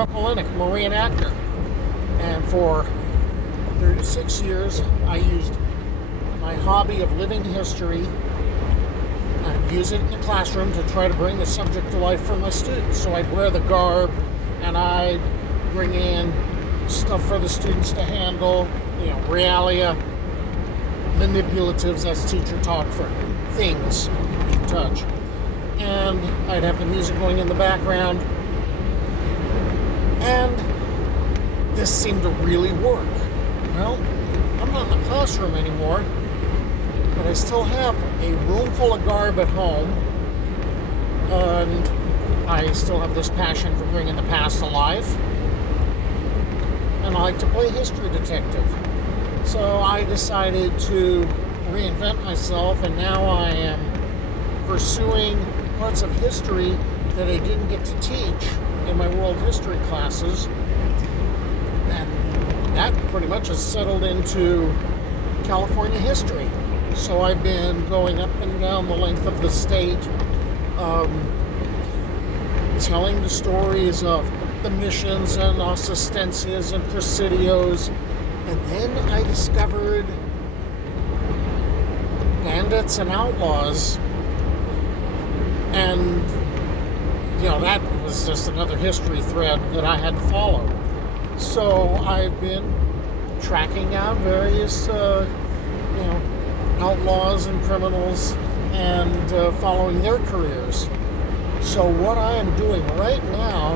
Chuck Olenek. I'm a reenactor. And for 36 years, I used my hobby of living history and use it in the classroom to try to bring the subject to life for my students. So I'd wear the garb and I'd bring in stuff for the students to handle, realia, manipulatives as teacher talk for things you touch. And I'd have the music going in the background. And this seemed to really work. Well, I'm not in the classroom anymore, but I still have a room full of garb at home, and I still have this passion for bringing the past to life, and I like to play history detective. So I decided to reinvent myself, and now I am pursuing parts of history that I didn't get to teach in my world history classes, and that pretty much has settled into California history. So I've been going up and down the length of the state, telling the stories of the missions and assistencias and presidios. And then I discovered bandits and outlaws. And, that was just another history thread that I had to follow. So I've been tracking down various, outlaws and criminals and following their careers. So what I am doing right now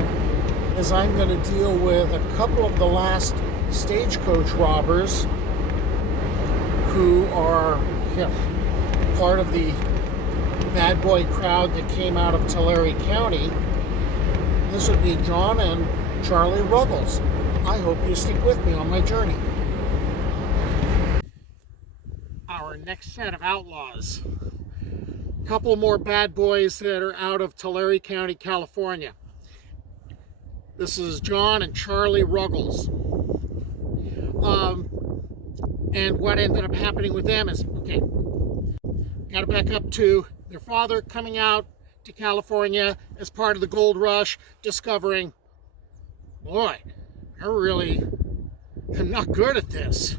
is I'm going to deal with a couple of the last Stagecoach robbers who are part of the bad boy crowd that came out of Tulare County. This would be John and Charlie Ruggles. I hope you stick with me on my journey. Our next set of outlaws. A couple more bad boys that are out of Tulare County, California. This is John and Charlie Ruggles. And what ended up happening with them is, got to back up to their father coming out to California as part of the gold rush, discovering, boy, I really am not good at this.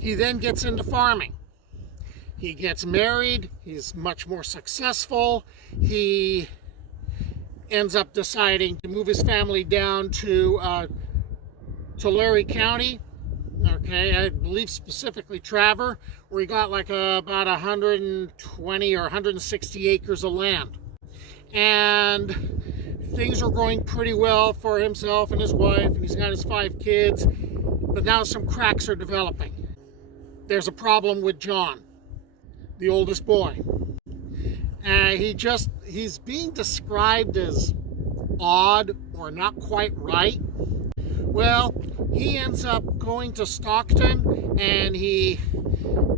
He then gets into farming. He gets married. He's much more successful. He ends up deciding to move his family down to Tulare County. I believe specifically Traver, where he got about 120 or 160 acres of land. And things are going pretty well for himself and his wife, and he's got his 5 kids. But now some cracks are developing. There's a problem with John, the oldest boy. He's being described as odd or not quite right. Well, he ends up going to Stockton, and he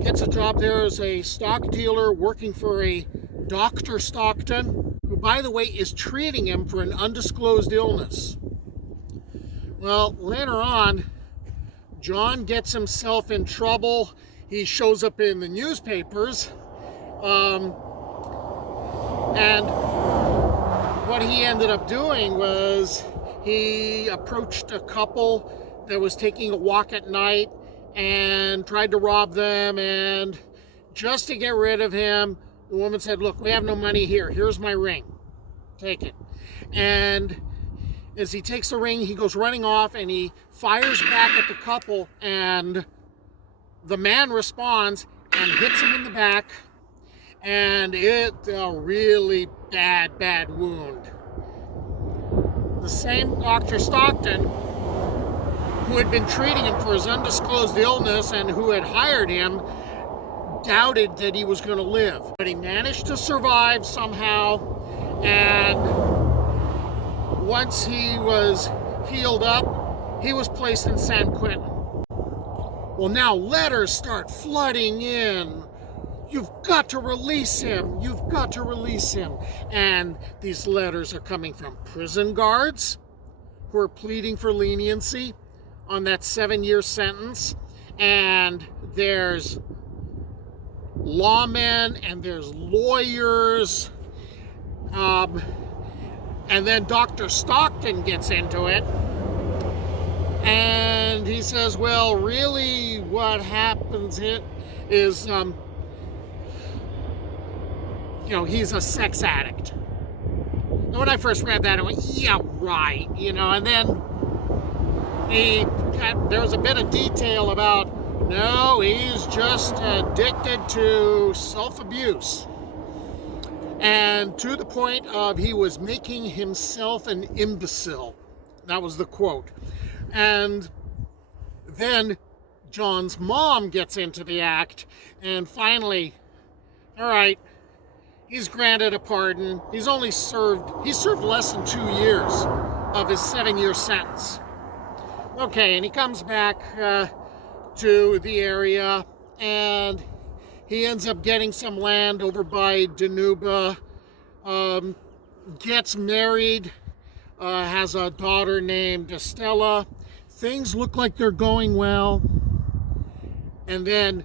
gets a job there as a stock dealer working for a Dr. Stockton, who, by the way, is treating him for an undisclosed illness. Well, later on, John gets himself in trouble. He shows up in the newspapers, and what he ended up doing was he approached a couple that was taking a walk at night and tried to rob them, and just to get rid of him, the woman said, "Look, we have no money here. Here's my ring. Take it." And as he takes the ring, he goes running off and he fires back at the couple, and the man responds and hits him in the back, and it's a really bad wound. The same Dr. Stockton, who had been treating him for his undisclosed illness and who had hired him, doubted that he was going to live. But he managed to survive somehow, and once he was healed up, he was placed in San Quentin. Well, now letters start flooding in. You've got to release him. You've got to release him. And these letters are coming from prison guards who are pleading for leniency on that 7-year sentence. And there's lawmen and there's lawyers. And then Dr. Stockton gets into it. And he says, well, really what happens is, he's a sex addict. And when I first read that, I went, yeah, right. And then there was a bit of detail about, no, he's just addicted to self-abuse. And to the point of he was making himself an imbecile. That was the quote. And then John's mom gets into the act, and finally, all right, he's granted a pardon. He served less than 2 years of his 7-year sentence. Okay, and he comes back to the area, and he ends up getting some land over by Danuba, gets married, has a daughter named Estella. Things look like they're going well. And then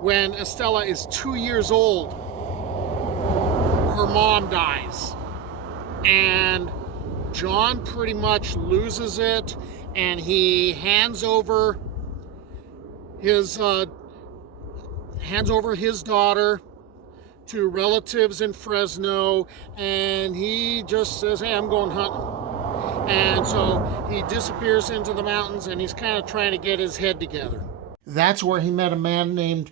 when Estella is 2 years old, her mom dies. And John pretty much loses it, and he hands over his daughter to relatives in Fresno, and he just says, hey, I'm going hunting. And so he disappears into the mountains, and he's kind of trying to get his head together. That's where he met a man named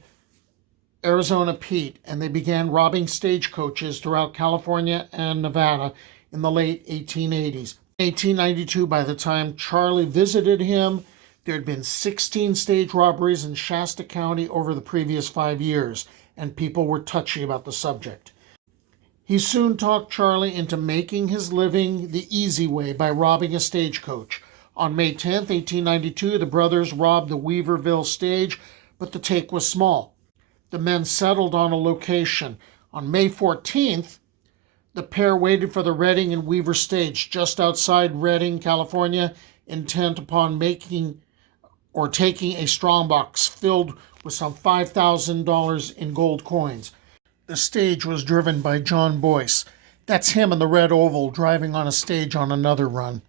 Arizona Pete, and they began robbing stagecoaches throughout California and Nevada in the late 1880s. In 1892, by the time Charlie visited him, there had been 16 stage robberies in Shasta County over the previous 5 years, and people were touchy about the subject. He soon talked Charlie into making his living the easy way by robbing a stagecoach. On May 10th, 1892, the brothers robbed the Weaverville stage, but the take was small. The men settled on a location. On May 14th, the pair waited for the Redding and Weaver stage just outside Redding, California, intent upon taking a strongbox filled with some $5,000 in gold coins. The stage was driven by John Boyce. That's him in the red oval driving on a stage on another run.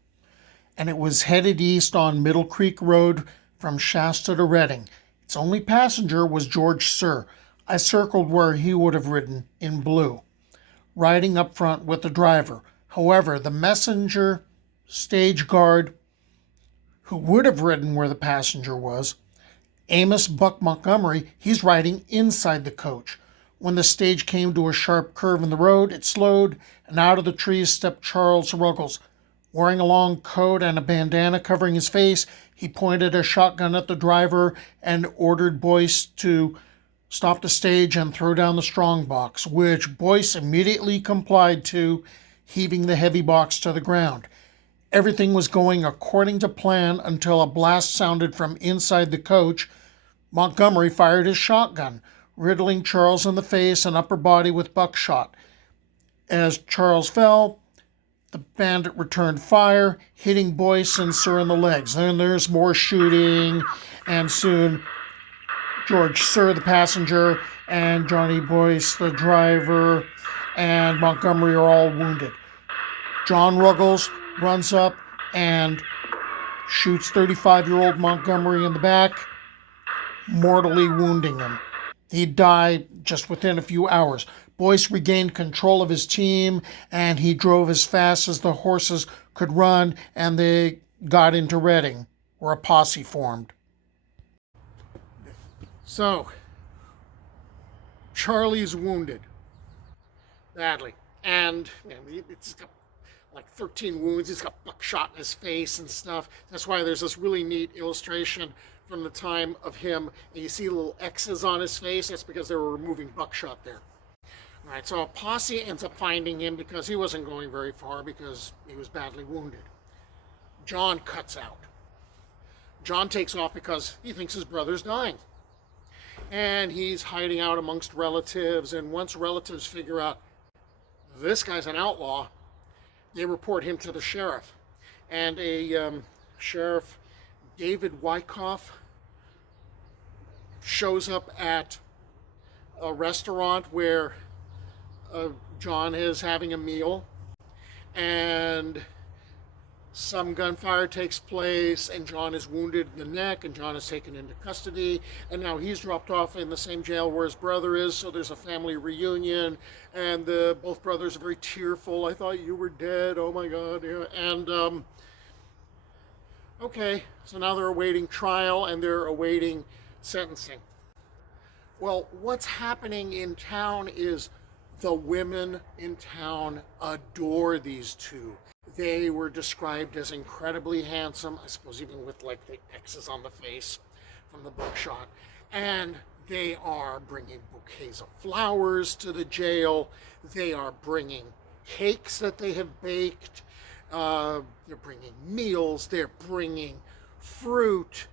And it was headed east on Middle Creek Road from Shasta to Redding. Its only passenger was George Sir. I circled where he would have ridden in blue, riding up front with the driver. However, the messenger stage guard who would have ridden where the passenger was, Amos Buck Montgomery, he's riding inside the coach. When the stage came to a sharp curve in the road, it slowed, and out of the trees stepped Charles Ruggles. Wearing a long coat and a bandana covering his face, he pointed a shotgun at the driver and ordered Boyce to stop the stage and throw down the strongbox, which Boyce immediately complied to, heaving the heavy box to the ground. Everything was going according to plan until a blast sounded from inside the coach. Montgomery fired his shotgun, riddling Charles in the face and upper body with buckshot. As Charles fell, the bandit returned fire, hitting Boyce and Sir in the legs. Then there's more shooting, and soon George Sir, the passenger, and Johnny Boyce, the driver, and Montgomery are all wounded. John Ruggles runs up and shoots 35-year-old Montgomery in the back, mortally wounding him. He'd die just within a few hours. Boyce regained control of his team, and he drove as fast as the horses could run, and they got into Redding, where a posse formed. So, Charlie's wounded badly, and it's got like 13 wounds. He's got buckshot in his face and stuff. That's why there's this really neat illustration from the time of him, and you see little X's on his face. That's because they were removing buckshot there. All right, so a posse ends up finding him because he wasn't going very far because he was badly wounded. John cuts out. John takes off because he thinks his brother's dying. And he's hiding out amongst relatives, and once relatives figure out this guy's an outlaw, they report him to the sheriff. And a sheriff, David Wyckoff, shows up at a restaurant where John is having a meal, and some gunfire takes place, and John is wounded in the neck, and John is taken into custody, and now he's dropped off in the same jail where his brother is, so there's a family reunion, and both brothers are very tearful. I thought you were dead, oh my God. And okay, so now they're awaiting trial, and they're awaiting sentencing. Well, what's happening in town is the women in town adore these two. They were described as incredibly handsome, I suppose even with like the X's on the face from the buckshot. And they are bringing bouquets of flowers to the jail. They are bringing cakes that they have baked. They're bringing meals. They're bringing fruit.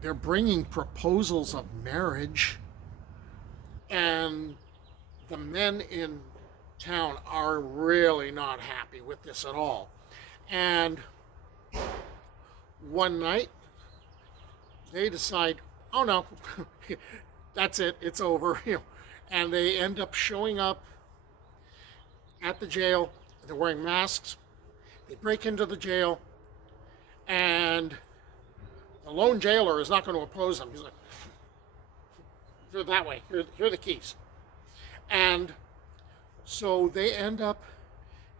They're bringing proposals of marriage. And the men in town are really not happy with this at all. And one night, they decide, oh no, that's it, it's over. And they end up showing up at the jail. They're wearing masks. They break into the jail, and the lone jailer is not going to oppose them. He's like, here that way, here are the keys. And so they end up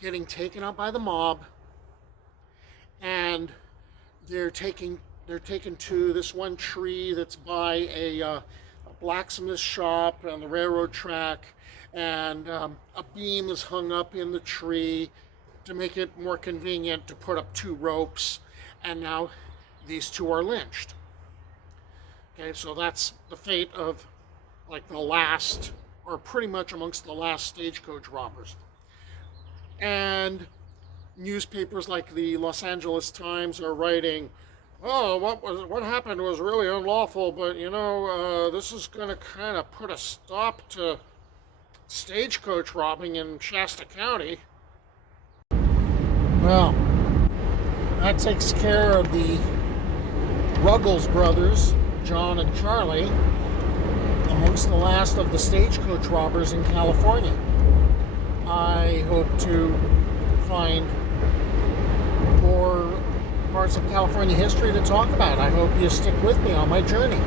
getting taken up by the mob, and they're taken to this one tree that's by a blacksmith shop on the railroad track, and a beam is hung up in the tree to make it more convenient to put up two ropes, and now these two are lynched. Okay, so that's the fate of like the last, or pretty much amongst the last stagecoach robbers. And newspapers like the Los Angeles Times are writing, oh, what happened was really unlawful, but this is going to kind of put a stop to stagecoach robbing in Shasta County. Well, that takes care of the Ruggles brothers, John and Charlie, amongst the last of the stagecoach robbers in California. I hope to find more parts of California history to talk about. I hope you stick with me on my journey.